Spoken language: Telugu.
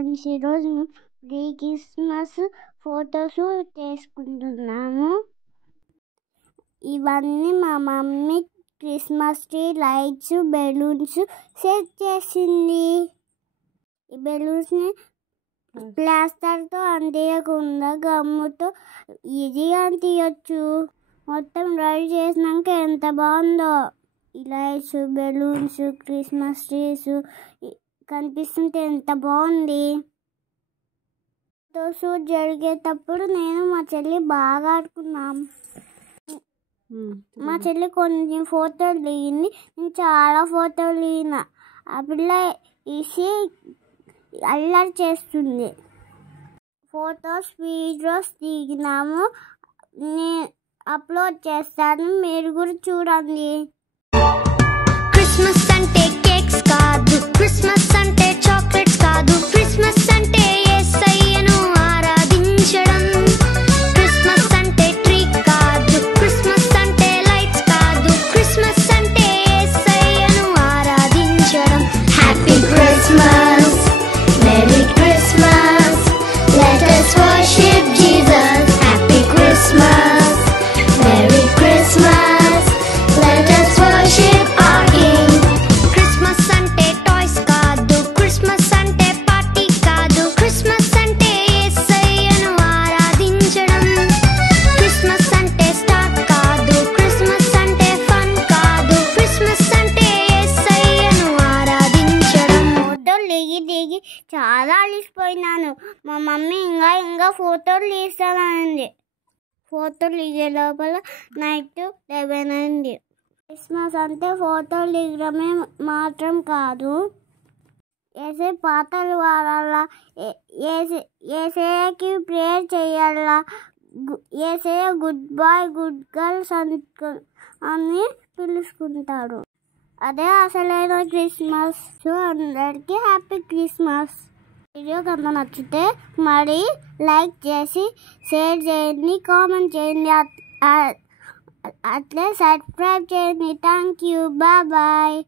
ఫ్రెండ్స్, ఈరోజు ప్రీ క్రిస్మస్ ఫొటోస్ చేసుకుంటున్నాము. ఇవన్నీ మా mummy Christmas tree lights balloons set చేసింది. ఈ బెలూన్స్ని ప్లాస్టర్తో అంటించకుండా గమ్ముతో ఈజీగా అంటించచ్చు. మొత్తం రెడీ చేసినాక ఎంత బాగుందో. ఈ లైట్స్ బెలూన్స్ క్రిస్మస్ ట్రీస్ కనిపిస్తుంటే ఎంత బాగుంది. ఫోటోషూట్ జరిగేటప్పుడు నేను మా చెల్లి బాగా ఆడుకున్నాం. మా చెల్లి కొన్ని ఫోటోలు దిగింది, నేను చాలా ఫోటోలు దిగిన. ఆ పిల్ల ఇసి అల్లరి చేస్తుంది. ఫొటోస్ వీడియోస్ దిగినాము, నేను అప్లోడ్ చేస్తాను, మీరు కూడా చూడండి. క్రిస్మస్ అంటే కేక్స్ కాదు, క్రిస్మస్ అంటే చాక్లెట్స్ కాదు, క్రిస్మస్ అంటే యేసయ్యను ఆరాధించడం. క్రిస్మస్ అంటే ట్రీ కాదు, క్రిస్మస్ అంటే లైట్స్ కాదు, క్రిస్మస్ అంటే యేసయ్యను ఆరాధించడం. Happy Christmas, merry Christmas, let us worship Jesus. Happy Christmas, merry Christmas, let us worship our King. Christmas ante toys kaadu, Christmas ante party kaadu, Christmas ante యేసయ్యను ఆరాధించడం. Christmas ante start kaadu, Christmas ante fun kaadu, Christmas ante యేసయ్యను ఆరాధించడం. ఫోటోలు దిగి చాలా అలిసిపోయినాను. మా మమ్మీ ఇంకా ఫోటోలు తీస్తానండి. ఫోటోలు దిగే లోపల నైట్ 11 అయింది. క్రిస్మస్ అంటే ఫోటోలు దిగడమే మాత్రం కాదు, ఏసే పాటలు పాడాలా, ఏసేకి ప్రేయర్ చేయాలా, ఏసే గుడ్ బాయ్ గుడ్ గర్ల్స్ అని పిలుచుకుంటారు. అదే అసలైన క్రిస్మస్. సో అందరికీ హ్యాపీ క్రిస్మస్. వీడియో కనుక నచ్చితే మరి లైక్ చేసి షేర్ చేయండి, కామెంట్ చేయండి, అట్లే సబ్స్క్రైబ్ చేయండి. Thank you, bye.